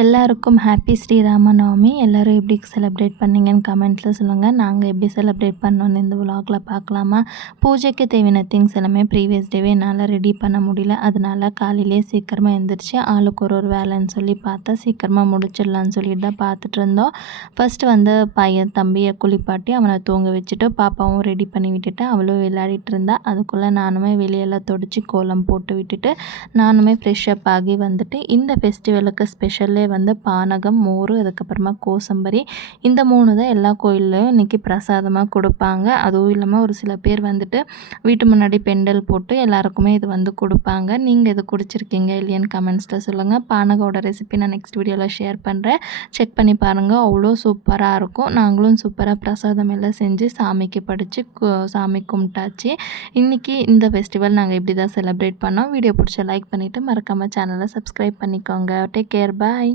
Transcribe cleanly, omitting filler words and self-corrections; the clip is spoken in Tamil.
எல்லாருக்கும் ஹாப்பி ஸ்ரீராமநவமி. எல்லாரும் எப்படி செலிப்ரேட் பண்ணீங்கன்னு கமெண்ட்ல சொல்லுங்க. நாங்க எப்படி செலிப்ரேட் பண்ணோன்னு இந்த விலாக்ல பார்க்கலாமா? பூஜைக்கு தேவையான திங்ஸ் எல்லாமே ப்ரீவியஸ் டேவே என்னால ரெடி பண்ண முடியல. அதனால காலையிலேயே சீக்கிரமா எந்திரிச்சு ஆளுக்கு ஒரு வேலைன்னு சொல்லி பார்த்தா சீக்கிரமா முடிச்சிடலான்னு சொல்லிட்டு தான் பார்த்துட்டு இருந்தோம். ஃபர்ஸ்ட் வந்து பையன் தம்பியை குளிப்பாட்டி அவனை தூங்க வச்சுட்டு பாப்பாவும் ரெடி பண்ணி விட்டுட்டேன். அவளும் விளையாடிட்டு இருந்தா. அதுக்குள்ளே நானுமே வெளியெல்லாம் தொடச்சி கோலம் போட்டு விட்டுட்டு நானுமே ஃப்ரெஷ் அப் ஆகி வந்துட்டு இந்த ஃபெஸ்டிவலுக்கு ஸ்பெஷலே வந்து பானகம், மோர், அதுக்கப்புறமா கோசம்பரி இந்த 3 தான் எல்லா கோயில்லையும் இன்றைக்கி பிரசாதமாக கொடுப்பாங்க. அதுவும் இல்லாமல் ஒரு சில பேர் வந்துட்டு வீட்டு முன்னாடி பெண்டல் போட்டு எல்லாருக்குமே இது வந்து கொடுப்பாங்க. நீங்கள் இது குடிச்சிருக்கீங்க இல்லையான்னு கமெண்ட்ஸில் சொல்லுங்கள். பானகோட ரெசிபி நான் நெக்ஸ்ட் வீடியோவில் ஷேர் பண்ணுறேன். செக் பண்ணி பாருங்கள். அவ்வளோ சூப்பராக இருக்கும். நாங்களும் சூப்பராக பிரசாதம் எல்லாம் செஞ்சு சாமிக்கு படித்து சாமி கும்பிட்டாச்சு. இன்றைக்கி இந்த ஃபெஸ்டிவல் நாங்கள் இப்படி தான் செலிப்ரேட் பண்ணோம். வீடியோ பிடிச்ச லைக் பண்ணிவிட்டு மறக்காமல் சேனலை சப்ஸ்கிரைப் பண்ணிக்கோங்க. டேக் கேர், பாய்.